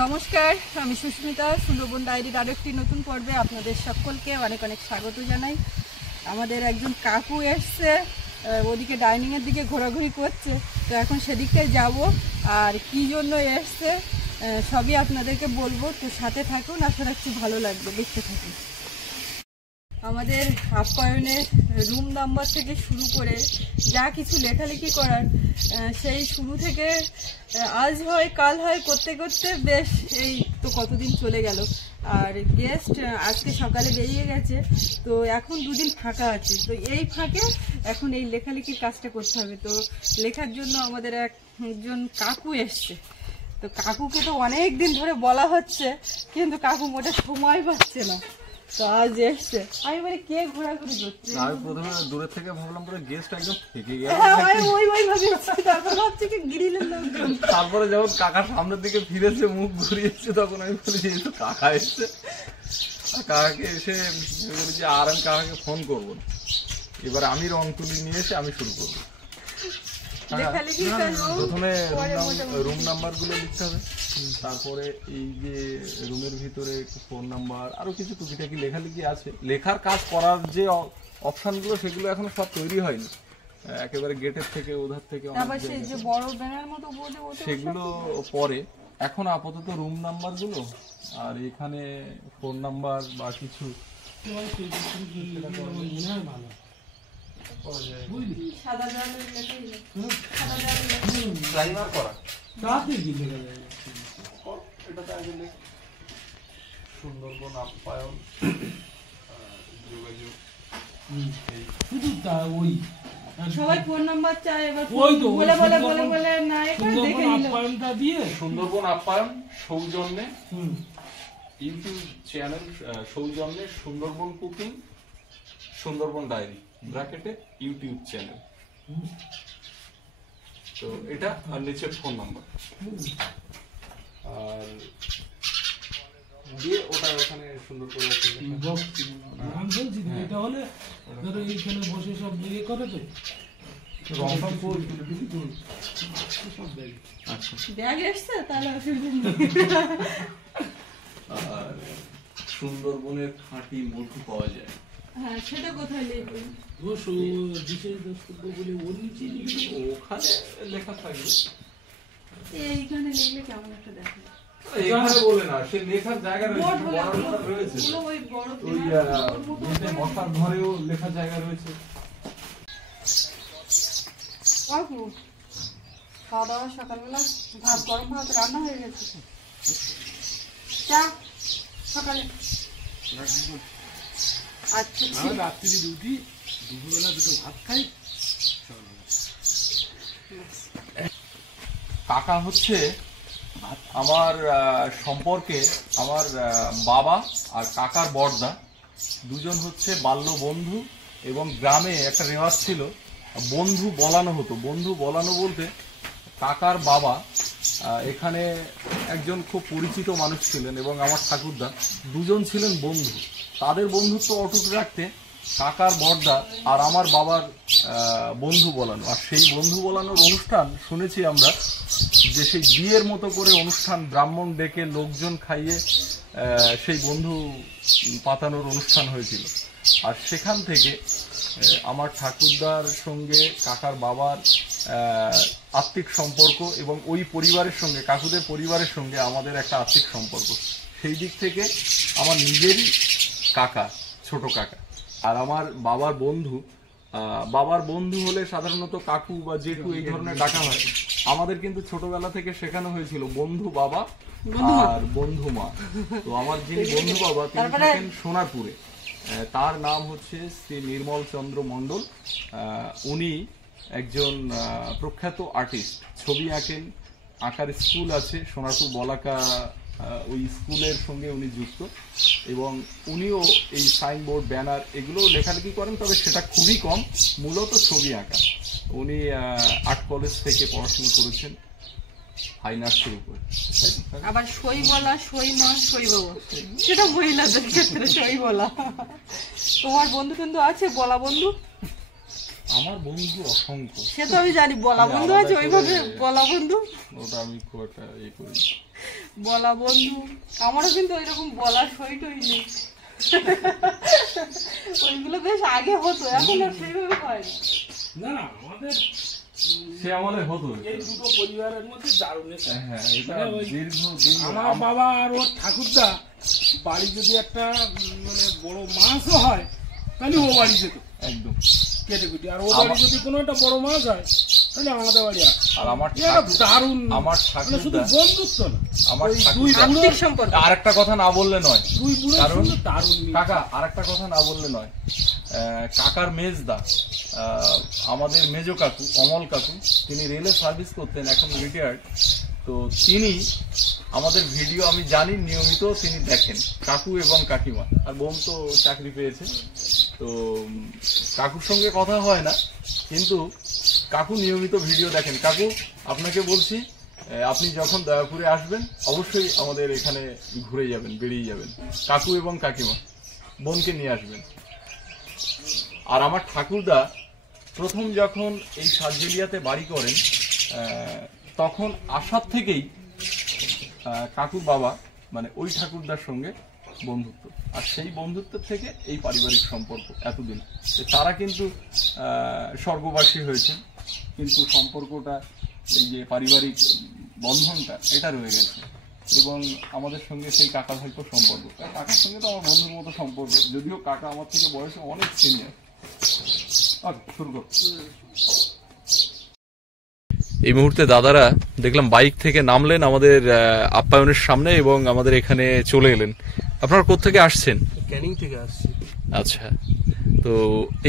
নমস্কার, আমি সুস্মিতা। সুন্দরবন ডায়েরির আরেকটি নতুন পর্বে আপনাদের সকলকে অনেক অনেক স্বাগত জানাই। আমাদের একজন কাকু এসছে, ওদিকে ডাইনিংয়ের দিকে ঘোরাঘুরি করছে, তো এখন সেদিকটায় যাব। আর কি জন্য এসছে সবই আপনাদেরকে বলবো, তো সাথে থাকুন, আশা রাখছি ভালো লাগবে, দেখতে থাকুন। আমাদের আপ্যায়নের রুম নাম্বার থেকে শুরু করে যা কিছু লেখালেখি করার, সেই শুরু থেকে আজ হয় কাল হয় করতে করতে বেশ এই তো কতদিন চলে গেল। আর গেস্ট আজকে সকালে বেরিয়ে গেছে, তো এখন দুদিন ফাঁকা আছে। তো এই ফাঁকে এখন এই লেখালেখির কাজটা করতে হবে। তো লেখার জন্য আমাদের একজন কাকু এসছে। তো কাকুকে তো অনেক দিন ধরে বলা হচ্ছে, কিন্তু কাকু মোটে সময় পাচ্ছে না। তো আজ এসছে, আমি বলি কে ঘোরাঘুরি করছে। আমি প্রথমে দূরে থেকে ভাবলাম পরে গেস্ট একদম থেকে গেল। তারপরে যখন কাকার সামনের দিকে ফিরেছে, মুখ ঘুরিয়েছে, তখন আমি বলি যে কাকা এসছে। কাকাকে এসে বলি যে আর আমি কাকাকে ফোন করবো না, এবার আমি রং তুলি নিয়ে এসে আমি শুরু করবো। প্রথমে রুম নাম্বার গুলো লিখতে হবে, তারপরে এই যে রুমের ভিতরে ফোন নাম্বার আরো কিছু টুকিটাকি লেখালেখি আছে। লেখার কাজ করার যে অপশন গুলো সেগুলো এখনো সব তৈরি হয়নি, একেবারে গেটের থেকে ওধার থেকে সেগুলো পরে। এখন আপাতত রুম নাম্বার গুলো আর এখানে ফোন নাম্বার বা কিছু সুন্দরবন আপ্যায়ন যোগাযোগ, সবাই ফোন নাম্বার চায়, এবার বলে বলে বলে বলে না দেখে আপ্যায়নটা দিয়ে সুন্দরবন আপ্যায়ন সৌজন্যে ইউটিউব চ্যানেল, সৌজন্যে সুন্দরবন কুকিং, সুন্দরবন ডায়েরি ব্র্যাকেটে ইউটিউব চ্যানেল। তো এটা আর নিচে ফোন নাম্বার আর দিয়ে ওটা ওখানে সুন্দর করে এটা হলে ধরো এইখানে বসে সব ইয়ে করে তো আর সুন্দরবনের খাঁটি মধু পাওয়া যায়। হ্যাঁ, সেটা কোথায় লিখবে? ওখানে লেখা থাকবে, এইখানে লিখলে কেমন একটা দেখে। এখানে বলে না, সে লেখার জায়গা রয়েছে, ওই মশার ঘরেও লেখার জায়গা রয়েছে। খাওয়া দাওয়া সকালবেলা ভাত, গরম ভাত রান্না হয়ে গেছে। চা সকালে, আচ্ছা রাত্রি রুটি, দুপুরবেলা দুটো ভাত খাই। কাকা হচ্ছে আমার সম্পর্কে আমার বাবা আর কাকার বড়দা দুজন হচ্ছে বাল্য বন্ধু। এবং গ্রামে একটা রেওয়াজ ছিল, বন্ধু বলানো হতো। বন্ধু বলানো বলতে কাকার বাবা এখানে একজন খুব পরিচিত মানুষ ছিলেন এবং আমার ঠাকুরদা দুজন ছিলেন বন্ধু। তাদের বন্ধুত্ব অটুট রাখতে কাকার বড়দা আর আমার বাবার বন্ধু বলানো। আর সেই বন্ধু বলানোর অনুষ্ঠান শুনেছি আমরা, যে সেই বিয়ের মতো করে অনুষ্ঠান, ব্রাহ্মণ ডেকে লোকজন খাইয়ে সেই বন্ধু পাতানোর অনুষ্ঠান হয়েছিল। আর সেখান থেকে আমার ঠাকুরদার সঙ্গে কাকার বাবার আত্মিক সম্পর্ক এবং ওই পরিবারের সঙ্গে, কাকুদের পরিবারের সঙ্গে আমাদের একটা আত্মিক সম্পর্ক। সেই দিক থেকে আমার নিজেরই কাকা, ছোট কাকা। আর আমার বাবার বন্ধু হলে সাধারণত কাকু বা জেঠু এই ধরনের ডাকা হয়। আমাদের কিন্তু ছোটবেলা থেকে শেখানো হয়েছিল বন্ধু বাবা আর বন্ধু মা। তো আমার যিনি বন্ধু বাবা তিনি থাকেন সোনারপুরে, তার নাম হচ্ছে শ্রী নির্মল চন্দ্র মণ্ডল। উনি একজন প্রখ্যাত আর্টিস্ট, ছবি আঁকেন, আঁকার স্কুল আছে সোনারপুর বলাকা, ওই স্কুলের সঙ্গে উনি যুক্ত। এবং উনিও এই সাইনবোর্ড, ব্যানার এগুলো লেখালেখি করেন, তবে সেটা খুবই কম, মূলত ছবি আঁকা। উনি আর্ট কলেজ থেকে পড়াশোনা করেছেন ফাইন আর্টসের উপরে। আবার সই বলা, সই মা, সই বাবা, সেটা মহিলাদের ক্ষেত্রে সই বলা। তোমার বন্ধু কিন্তু আছে বলা বন্ধু? আমার বন্ধু অসংখ্য, সে তো আমি জানি, বলা বন্ধু আছে ওইভাবে বলা বন্ধু, ওটা আমি খুব একটা ইয়ে করি। বলা বন্ধু, আমারও কিন্তু ওইরকম বলার সইটই নেই। ওইগুলো বেশ আগে হতো, এখন আর সেইভাবে হয় না। না আমাদের সে আমলে হতো। এই দুটো পরিবারের মধ্যে দারুণ হ্যাঁ, এটা মানে ওই দীর্ঘদিন আমার বাবা আর ওর ঠাকুরদা বাড়ি যদি একটা মানে বড় মাছও হয় তাহলে ও বাড়ি যেত একদম। কেটে কুটে, আর ও বাড়ি যদি কোনো একটা বড় মাছ হয় তাহলে আমাদের বাড়ি আসে। আর আমার দারুণ আমার মানে শুধু ঠাকুরদা বন্ধুত্ব না, আমার ওই দুই ঠাকুরদা আত্মিক সম্পর্ক। আরেকটা কথা না বললে নয়, দুই বুড়ো কারণ শুধু দারুণ মিল। কাকা আরেকটা কথা না বললে নয়, কাকার মেজদা আমাদের মেজো কাকু অমল কাকু, তিনি রেলে সার্ভিস করতেন, এখন রিটায়ার্ড। তো তিনি আমাদের ভিডিও আমি জানি নিয়মিত তিনি দেখেন, কাকু এবং কাকিমা। আর বোন তো চাকরি পেয়েছে, তো কাকুর সঙ্গে কথা হয় না, কিন্তু কাকু নিয়মিত ভিডিও দেখেন। কাকু আপনাকে বলছি, আপনি যখন দয়াপুরে আসবেন অবশ্যই আমাদের এখানে ঘুরে যাবেন, বেরিয়ে যাবেন, কাকু এবং কাকিমা বোনকে নিয়ে আসবেন। আর আমার ঠাকুরদা প্রথম যখন এই সাতজেলিয়াতে বাড়ি করেন, তখন আসার থেকেই কাকুর বাবা মানে ওই ঠাকুরদার সঙ্গে বন্ধুত্ব, আর সেই বন্ধুত্বের থেকে এই পারিবারিক সম্পর্ক এতদিন। তারা কিন্তু স্বর্গবাসী হয়েছে, কিন্তু সম্পর্কটা এই যে পারিবারিক বন্ধনটা এটা রয়ে গেছে। এবং আমাদের সঙ্গে সেই কাকা ভাইপোর সম্পর্ক, কাকার সঙ্গে তো আমার বন্ধুর মতো সম্পর্ক, যদিও কাকা আমার থেকে বয়সে অনেক সিনিয়র। শুরু কর। এই মুহূর্তে দাদারা দেখলাম বাইক থেকে নামলেন আমাদের আপ্যায়নের সামনে এবং আমাদের এখানে চলে এলেন। আপনারা কোত্থেকে আসছেন? ক্যানিং থেকে আসছি। আচ্ছা, তো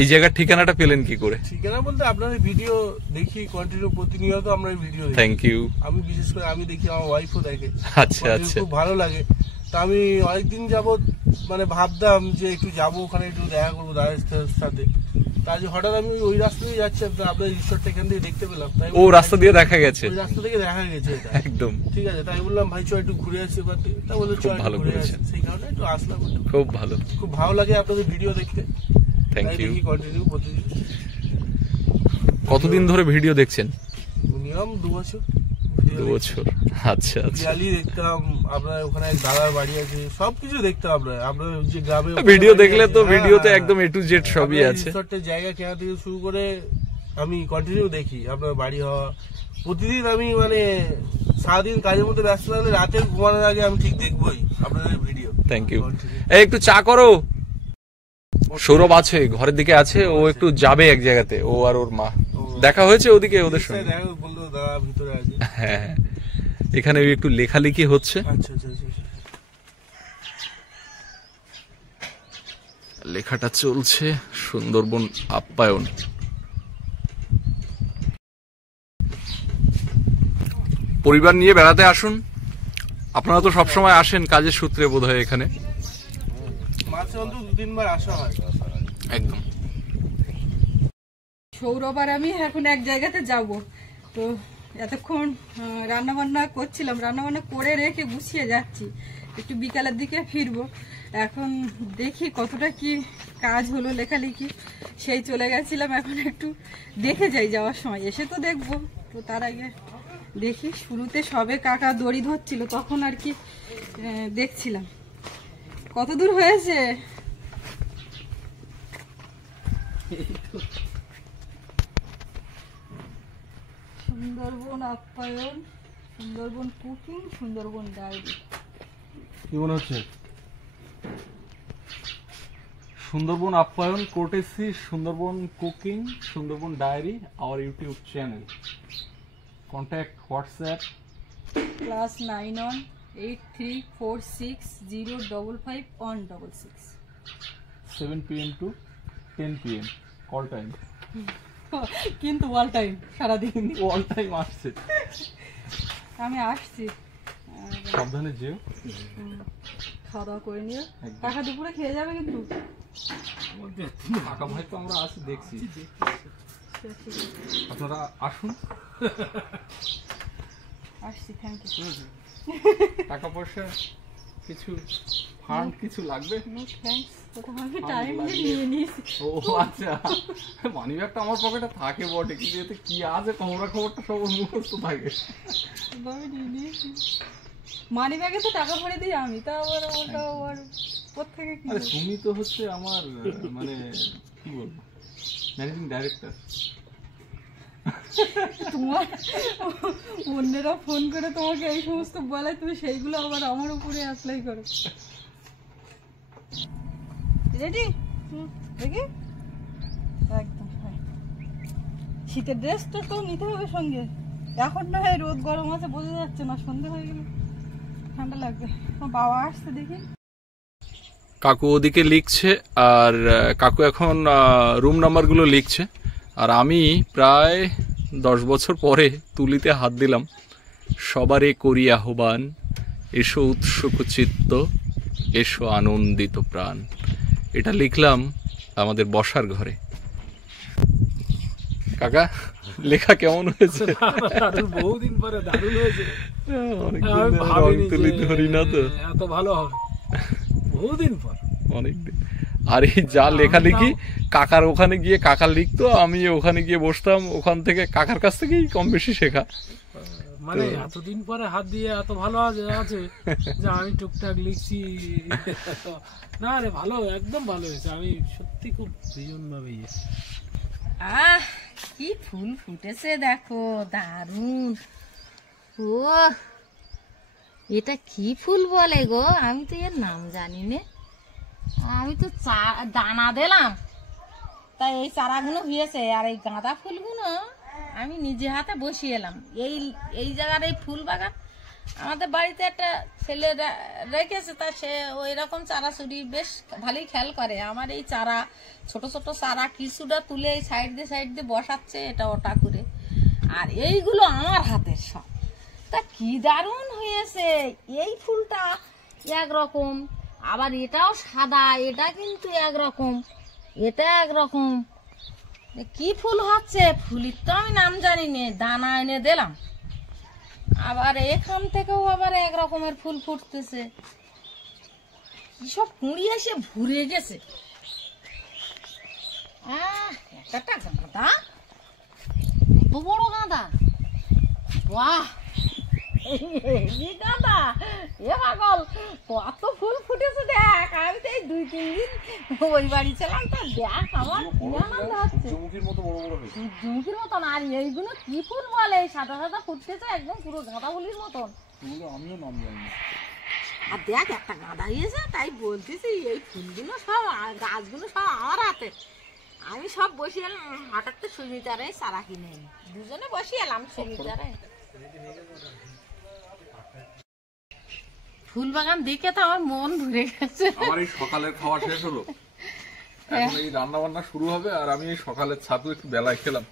এই জায়গার ঠিকানাটা পেলেন কি করে? ঠিকানা বলতে আপনাদের ভিডিও দেখি কন্টিনিউ, প্রতিনিয়ত আমরা ভিডিও দেখি। Thank you. আমি বিশেষ করে আমি দেখি, আমার ওয়াইফও দেখে। আচ্ছা আচ্ছা, খুব ভালো লাগে। তা আমি অনেকদিন যাবত মানে ভাবতাম যে একটু যাবো ওখানে, একটু দেখা করবো দাদার সাথে। তাই হঠাৎ আমি ওই রাস্তা দিয়ে যাচ্ছি, আপনার রিসোর্টটা এখান থেকে দেখতে পেলাম। তাই ও রাস্তা দিয়ে দেখা গেছে, ওই রাস্তা থেকে দেখা গেছে এটা। একদম ঠিক আছে, তাই বললাম ভাই চল একটু ঘুরে আসি ওখান থেকে। তা বললো চল ভালো ঘুরে আসি, করেছেন। সেই কারণে একটু আসলাম। খুব ভালো, খুব ভালো লাগে আপনাদের ভিডিও দেখতে। থ্যাংক তাই ইউ। দেখি কন্টিনিউ প্রতিদিন। কতদিন ধরে ভিডিও দেখছেন? মিনিমাম 2 বছর। 2 বছর, আচ্ছা আচ্ছা। পিয়ালি দেখতাম, আপনার ওখানে দাদার বাড়ি আছে, সবকিছু দেখতাম। আপনার যে গ্রামে ভিডিও দেখলে তো হ্যাঁ, ভিডিওতে হ্যাঁ। একদম A to Z সবই আপনার আছে। রিসর্টের জায়গা কেনা থেকে শুরু করে আমি কন্টিনিউ দেখি। আপনার বাড়ি হওয়া প্রতিদিন আমি মানে সারাদিন কাজের মধ্যে ব্যস্ত থাকলে রাতে ঘুমানোর আগে আমি ঠিক দেখবোই আপনাদের ভিডিও। Thank you. এই একটু চা করো। সৌরভ আছে, ঘরের দিকে আছে, ও একটু যাবে এক জায়গাতে, ও আর ওর মা। দেখা হয়েছে ওদিকে ওদের সঙ্গে? দেখা বললো দাদা ভিতরে আছে। হ্যাঁ, এখানে একটু লেখালেখি হচ্ছে। আচ্ছা আচ্ছা আচ্ছা। লেখাটা চলছে, সুন্দরবন আপ্যায়ন। পরিবার নিয়ে বেড়াতে আসুন, আপনারা তো সবসময় আসেন কাজের সূত্রে বোধহয় এখানে। মাসে অন্তত 2-3 বার আসা হয়। একদম। সৌরভ আর আমি এখন এক জায়গাতে যাব, তো এতক্ষণ রান্নাবান্না করছিলাম, রান্নাবান্না করে রেখে গুছিয়ে যাচ্ছি, একটু বিকালের দিকে ফিরবো। এখন দেখি কতটা কি কাজ হলো, লেখালেখি সেই চলে গেছিলাম, এখন একটু দেখে যাই যাওয়ার সময়। এসে তো দেখবো, তো তার আগে দেখি। শুরুতে সবে কাকা দড়ি ধরছিল, তখন আর কি দেখছিলাম। কত দূর হয়েছে? সুন্দরবন আপ্যায়ন, সুন্দরবন কুকিং, সুন্দরবন ডায়েরি। কি মনে হচ্ছে? সুন্দরবন আপ্যায়ন courtesy Sundarban cooking, Sundarban diary, our YouTube channel. Contact WhatsApp +91 8346055166 7 PM to 10 PM. Call time. কিন্তু অল টাইম, সারাদিন All time আসছে। আমি আসছি। সাবধানে যেও। খাওয়া দাওয়া করে নিও। একদম। কাকা দুপুরে খেয়ে যাবে কিন্তু। কাকা ভাই তো আমরা আসি দেখছি, আপনারা আসুন। আসছি, থ্যাংক ইউ। টাকা পয়সা কিছু ফান্ড কিছু লাগবে? নো থ্যাঙ্কস, প্রথমে আমি টাইম নিয়ে নিয়েছি। ও আচ্ছা, মানি ব্যাগটা আমার পকেটে থাকে বটে, কিন্তু এতে কি আছে খবরটা সব মুখস্থ থাকে। আমি নিয়ে নিয়েছি। মানি ব্যাগে তো টাকা ভরে দিই আমি, তা আবার ওটা আবার কোত্থেকে কি আরে তুমি তো হচ্ছে আমার মানে কি বলবো ম্যানেজিং ডাইরেক্টর। তোমার অন্যরা ফোন করে তোমাকে এই সমস্ত বলে, তুমি সেইগুলো আবার আমার উপরে অ্যাপ্লাই করো। রেডি? দেখি একদম শীতের ড্রেসটা তো নিতে হবে সঙ্গে, এখন না হয় রোদ গরম আছে বোঝা যাচ্ছে না, সন্ধে হয়ে গেলে ঠান্ডা লাগবে। আমার বাবা আসছে দেখি। কাকু ওদিকে লিখছে আর কাকু এখন রুম নাম্বারগুলো লিখছে, আর আমি প্রায় 10 বছর পরে তুলিতে হাত দিলাম। সবারে করি আহ্বান, এসো উৎসুক চিত্ত, এসো আনন্দিত প্রাণ। এটা লিখলাম আমাদের বসার ঘরে। কাকা লেখা কেমন হয়েছে? বহুদিন পরে দারুণ হয়েছে। তুলি ধরি না তো এত ভালো হবে বহুদিন পর, অনেকদিন। আর এই যা লেখালেখি কাকার ওখানে গিয়ে কাকা লিখতো, আমি ওখানে গিয়ে বসতাম, ওখান থেকে কাকার কাছ থেকেই কম বেশি শেখা। মানে এতদিন পরে হাত দিয়ে এত ভালো আছে যে আমি টুকটাক লিখছি। না রে ভালো, একদম ভালো হয়েছে। আমি সত্যি খুব ভীষণ ভাবে কি ফুল ফুটেছে দেখো, দারুণ। ও এটা কি ফুল বলে গো, আমি তো এর নাম জানি না। আমি তো দানা দিলাম, তাই এই চারাগুলো হয়েছে। আর এই গাঁদা ফুলগুলো আমি নিজে হাতে বসিয়ে এলাম। এই জায়গার এই ফুল বাগান আমাদের বাড়িতে একটা ছেলে রেখেছে, তা সে ওই রকম চারা চুরি বেশ ভালোই খেয়াল করে। আমার এই চারা ছোট ছোট চারা কিছুটা তুলে এই সাইড দিয়ে বসাচ্ছে এটা ওটা করে, আর এইগুলো আমার হাতের সব। তা কি দারুণ হয়েছে। এই ফুলটা একরকম, আবার এটাও সাদা, এটা কিন্তু একরকম, এটা একরকম। কি ফুল হচ্ছে, ফুলের তো আমি নাম জানি না, দানা এনে দিলাম। আবার এখান থেকেও আবার এক রকমের ফুল ফুটতেছে। কি সব কুঁড়ি এসে ভরে গেছে। একটা গাঁদা, এত বড় গাঁদা, বাহ! গাঁদা এ পাগল, কত ফুল ফুটেছে দেখ। আমি তো এই 2-3 দিন ওই বাড়ি ছিলাম, তো দেখ আমার কি আনন্দ হচ্ছে। সূর্যমুখীর মতন। আর এইগুলো কি ফুল বলে, সাদা সাদা ফুটতেছে একদম পুরো গাঁদা ফুলির মতন। আমিও নাম জানি। আর দেখ একটা গাঁদা হয়েছে, তাই বলতেছি এই ফুলগুলো সব গাছগুলো সব আমার হাতে। আমি সব বসিয়ে এলাম, হঠাৎ তো সুমিতারে চারা কিনে এনে দুজনে বসিয়ে এলাম। সুমিতারে ফুল বাগান দেখে তো আমার মন ভরে গেছে। আমার এই সকালের খাওয়া শেষ হলো, এখন এই রান্না বান্না শুরু হবে, আর আমি এই সকালের ছাতু একটু বেলায় খেলাম।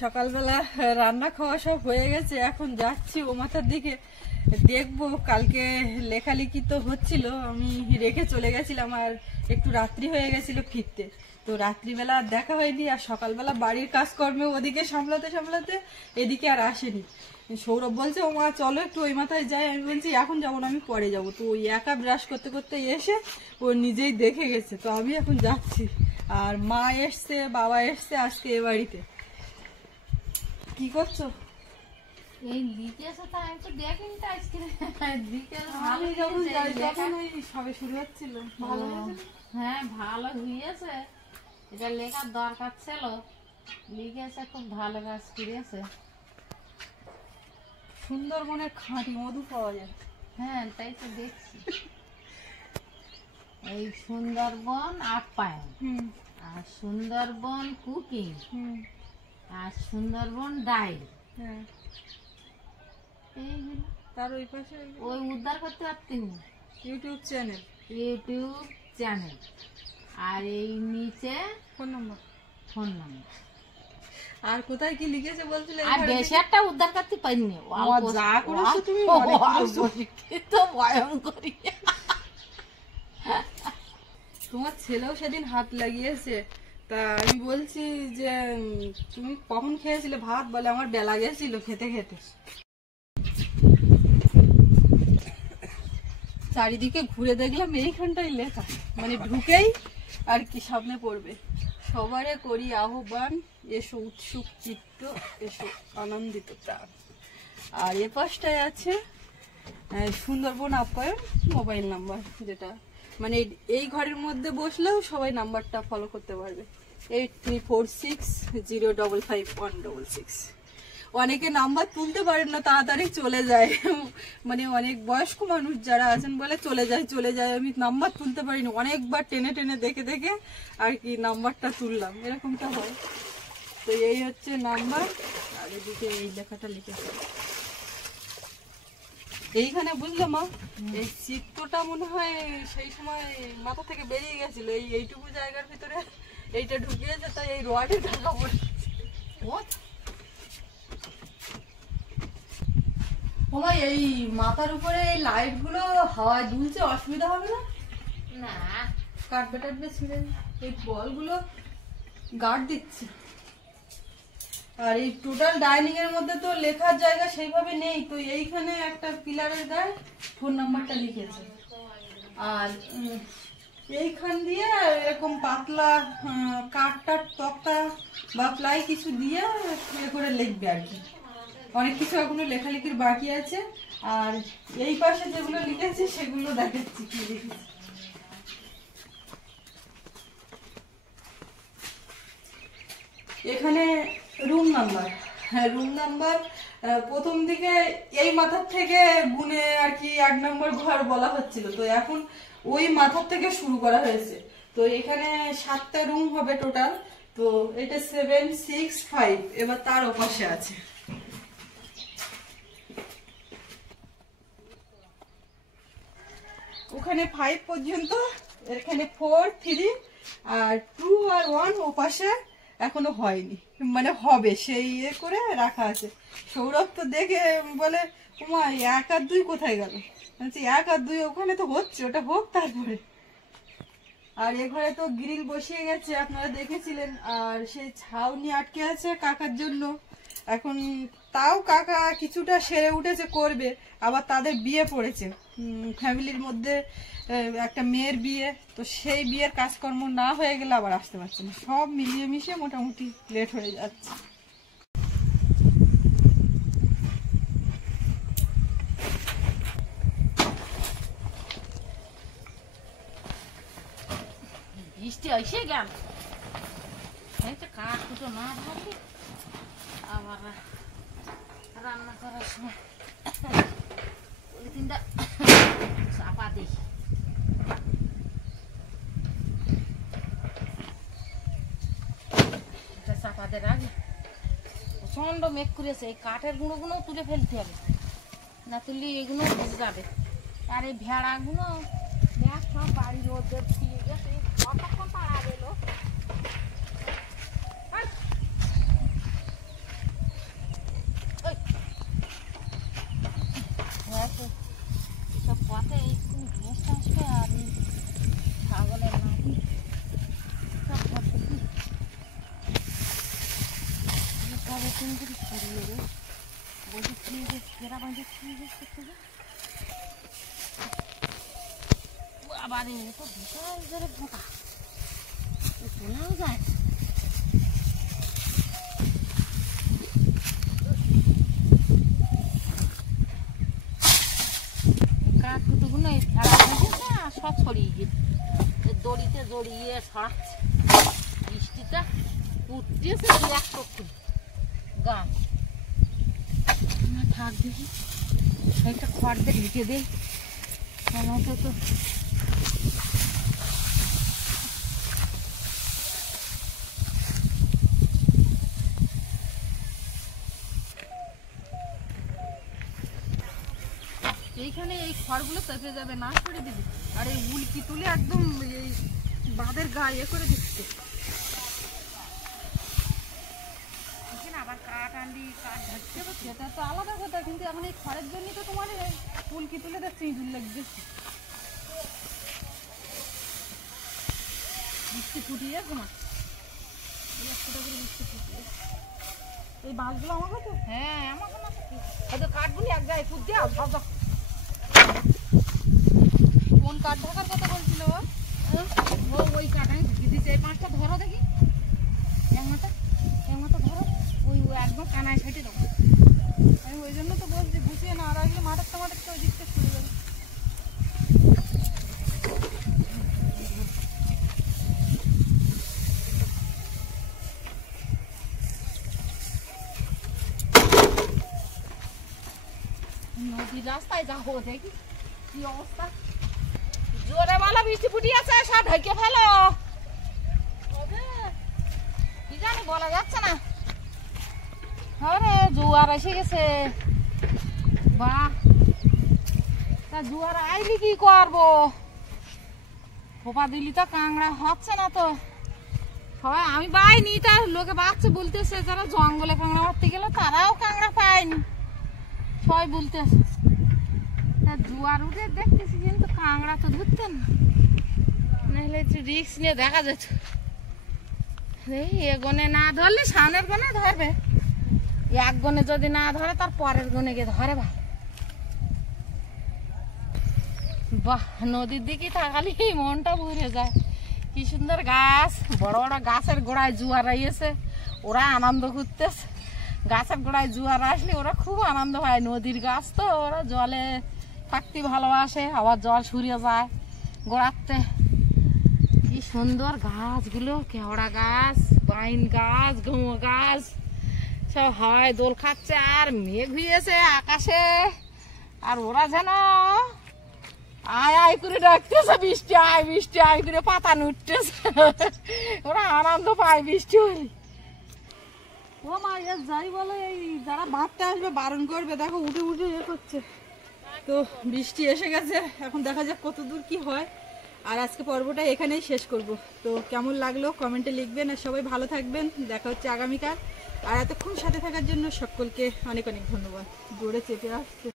সকালবেলা রান্না খাওয়া সব হয়ে গেছে, এখন যাচ্ছি ও মাথার দিকে দেখবো। কালকে লেখালেখি তো হচ্ছিল, আমি রেখে চলে গেছিলাম, আর একটু রাত্রি হয়ে গেছিল ফিরতে, তো রাত্রিবেলা আর দেখা হয়নি। আর সকালবেলা বাড়ির কাজকর্মে ওদিকে সামলাতে সামলাতে এদিকে আর আসেনি। সৌরভ বলছে ও মা চলো একটু ওই মাথায় যাই, আমি বলছি এখন যাবো না, আমি পরে যাবো। তো ওই একা ব্রাশ করতে করতে এসে ও নিজেই দেখে গেছে, তো আমি এখন যাচ্ছি। আর মা এসছে, বাবা এসছে আজকে এ বাড়িতে। কি করছো? এই লিখেছে তো আমি তো দেখিনি তো আজকে। আমি যখন যাই তখন ওই সবে শুরু হচ্ছিল। ভালো হয়েছে? হ্যাঁ ভালো হয়েছে, এটা লেখার দরকার ছিল, লিখেছে খুব ভালো কাজ করেছে। সুন্দরবনের খাঁটি মধু পাওয়া যায়। হ্যাঁ তাই তো দেখছি। এই সুন্দরবন আপ্যায়ন, আর সুন্দরবন কুকিং, আর সুন্দরবন ডায়েরি, হ্যাঁ এইগুলো। তার ওই পাশে ওই উদ্ধার করতে পারতেন ইউটিউব চ্যানেল, ইউটিউব চ্যানেল, আর এই নিচে ফোন নম্বর। আর কোথায় কি লিখেছে বলছিলে? আর বেশি একটা উদ্ধার করতে পারিনি। যা করেছো তুমি তো ভয়ঙ্করী। তোমার ছেলেও সেদিন হাত লাগিয়েছে, তা আমি বলছি যে তুমি কখন খেয়েছিলে ভাত? বলে আমার বেলা গেছিল খেতে খেতে। চারিদিকে ঘুরে দেখলাম এইখানটাই লেখা, মানে ঢুকেই আর কি সামনে পড়বে, সবারে করি আহ্বান, এসো উৎসুক চিত্ত, এসো আনন্দিত প্রাণ। আর এ পাশটায় আছে সুন্দরবন আপ্যায়ন মোবাইল নাম্বার, যেটা মানে এই ঘরের মধ্যে বসলেও সবাই নাম্বারটা ফলো করতে পারবে, 8346055166। অনেকে নাম্বার তুলতে পারেন না, তাড়াতাড়ি চলে যায়, মানে অনেক বয়স্ক মানুষ যারা আছেন বলে চলে যায়, আমি নাম্বার তুলতে পারিনি, অনেকবার টেনে টেনে দেখে দেখে আর কি নাম্বারটা তুললাম, এরকমটা হয়। তো এই হচ্ছে নাম্বার, আর এদিকে এই লেখাটা লিখেছে এইখানে, বুঝলে মা? এই চিত্রটা মনে হয় সেই সময় মাথা থেকে বেরিয়ে গেছিল, এইটুকু জায়গার ভিতরে এইটা ঢুকিয়েছে, তাই এই রডে ঢাকা পড়ে। ও ভাই, এই মাথার উপরে এই লাইট গুলো হাওয়ায় দুলছে, অসুবিধা হবে না? না, কাটবে টাটবে ছিঁড়ে, এই বলগুলো গার্ড দিচ্ছে। আর এই টোটাল ডাইনিং এর মধ্যে তো লেখার জায়গা সেইভাবে নেই, তো এইখানে একটা পিলারের গায়ে ফোন নাম্বারটা লিখেছে। আর এইখান দিয়ে এরকম পাতলা কাঠ তক্তা বা প্লাই কিছু দিয়ে ইয়ে করে লিখবে আর কি। অনেক কিছু এখনো লেখালেখির বাকি আছে। আর এই পাশে যেগুলো লিখেছি সেগুলো দেখাচ্ছি কি লিখেছি। এখানে রুম নাম্বার, হ্যাঁ রুম নাম্বার প্রথম দিকে এই মাথার থেকে গুনে আর কি 8 নম্বর ঘর বলা হচ্ছিল, তো এখন ওই মাথার থেকে শুরু করা হয়েছে। তো এখানে 7টা রুম হবে টোটাল, তো এটা 765, এবার তার ওপাশে আছে। ওখানে 5 পর্যন্ত, এখানে 4, 3 আর 2 আর 1 ওপাশে এখনো হয়নি, মানে হবে সেই ইয়ে করে রাখা আছে। সৌরভ তো দেখে বলে উমা 1 আর 2 কোথায় গেল, 1 আর 2 ওখানে তো হচ্ছে, ওটা হোক তারপরে। আর এ ঘরে তো গ্রিল বসিয়ে গেছে, আপনারা দেখেছিলেন। আর সেই ছাউনি আটকে আছে কাকার জন্য, এখন তাও কাকা কিছুটা সেরে উঠেছে, করবে। আবার তাদের বিয়ে পড়েছে, ফ্যামিলির মধ্যে একটা মেয়ের বিয়ে, তো সেই বিয়ের কাজকর্ম না হয়ে গেলে আবার আসতে পারছে না, সব মিলিয়ে মিশিয়ে মোটামুটি লেট হয়ে যাচ্ছে। বৃষ্টি এসে গেল, কাঠ কুটো না ভাবলি আবার রান্না করার সময় ওই দিনটা চাপা দিই। এটা চাপা দেওয়ার আগে প্রচন্ড মেঘ করেছে, এই কাঠের গুঁড়োগুলো তুলে ফেলতে হবে, না তুললে এগুলো ভিজে যাবে। আর এই ভেড়াগুলো ব্যাগ সব বাড়ির ওদের দিয়ে গেছে, কতক্ষণ তাড়া গেল। সব পথে একটু ঘেস আসবে, আর ছাগলের নাকি সব পথে সব এরকম করে ছড়িয়ে রে বসে খেয়ে গেছে, ফেরা বাঁধে খেয়ে গেছে থেকে আবার এ তো বিশাল জোরে বোকা শোনাও যায়। কাঠ কুটোগুলো এই ফেলা হয়েছে আর সব ছড়িয়ে গেছে, দড়িতে জড়িয়ে সরাচ্ছে। বৃষ্টিটা উঠতেছে 1 চক্ষু গাছ থাক দেখি, একটা খড় দিয়ে ঢেকে দেয় আমাকে তো। এইখানে এই খড়গুলো চেপে যাবে, না করে দিবি। আর এই উল্কি তুলে একদম এই বাঁধের গায়ে করে দিচ্ছে। এখানে আবার কাঠ আনলি, কাঠ ধরতে হবে, সেটা তো আলাদা কথা, কিন্তু এখন এই খড়ের জন্যই তো তোমার উল্কি তুলে দিচ্ছে, ইঁদুর লাগছে। বৃষ্টি ফুটিয়ে তোমার বৃষ্টি ফুটিয়ে এই বাঁশগুলো আমার কাছে, হ্যাঁ আমার হয়তো কাঠগুলি এক জায়গায় ফুট দিয়ে সব। কোন কাঠ ঢাকার কথা বলছিল ও? ওই কাঠ আমি ঢুকিয়ে দিচ্ছি, এই 5টা ধরো দেখি, এক মাথা ধরো, ওই একদম কানায় সাইটে দেবো। আমি ওই জন্য তো বলছি নদীর রাস্তায় যাবো, দেখি কি অবস্থা। জোরে বলো, বৃষ্টি ফুটি আছে, সব ঢেকে ফেলো। কি জানি বলা যাচ্ছে না। আরে জোয়ার এসে গেছে, বাহ। তা জোয়ার আইলি কি করবো, খোপা দিলি তো কাংড়া হচ্ছে না তো। সবাই আমি পাইনি, তার লোকে বাচ্চা বলতেছে যারা জঙ্গলে কাংড়া মারতে গেল তারাও কাংড়া পায়নি, সবাই বলতেছে। তা জোয়ার উঠে দেখতেছি কিন্তু কাংড়া তো ধরতে না, নাহলে একটু রিস্ক নিয়ে দেখা যেত। এই এগোনে না ধরলে সামনের গনে ধরবে, এক গনে যদি না ধরে তার পরের গনে গিয়ে ধরে ভাই। বাহ, নদীর দিকে তাকালি মনটা ভরে যায়। কি সুন্দর গাছ, বড় বড় গাছের গোড়ায় জোয়ার আইয়েছে, ওরা আনন্দ করতেছে। গাছের গোড়ায় জোয়ার আসলে ওরা খুব আনন্দ পায়, নদীর গাছ তো ওরা জলে থাকতে ভালোবাসে, আবার জল সরিয়ে যায় গোড়াতে। কি সুন্দর গাছগুলো, কেওড়া গাছ, বাইন গাছ, ঘুমো গাছ সব হাওয়ায় দোল খাচ্ছে, আর মেঘ হয়েছে আকাশে, আর ওরা যেন আয় আয় করে ডাকতেছে, বৃষ্টি আয় বৃষ্টি আয় করে পাতা নুটতেছে। ওরা আনন্দ পায় বৃষ্টি হলে। ও মা, যাই বলো, এই যারা বাঁধতে আসবে বারণ করবে, দেখো উঠে উঠে করছে। তো বৃষ্টি এসে গেছে, এখন দেখা যাক কত দূর কি হয়। আর আজকে পর্বটা এখানেই শেষ করব। তো কেমন লাগলো কমেন্টে লিখবেন, আর সবাই ভালো থাকবেন। দেখা হচ্ছে আগামীকাল। আর এতক্ষণ সাথে থাকার জন্য সকলকে অনেক অনেক ধন্যবাদ। জোরে চেপে আসছে।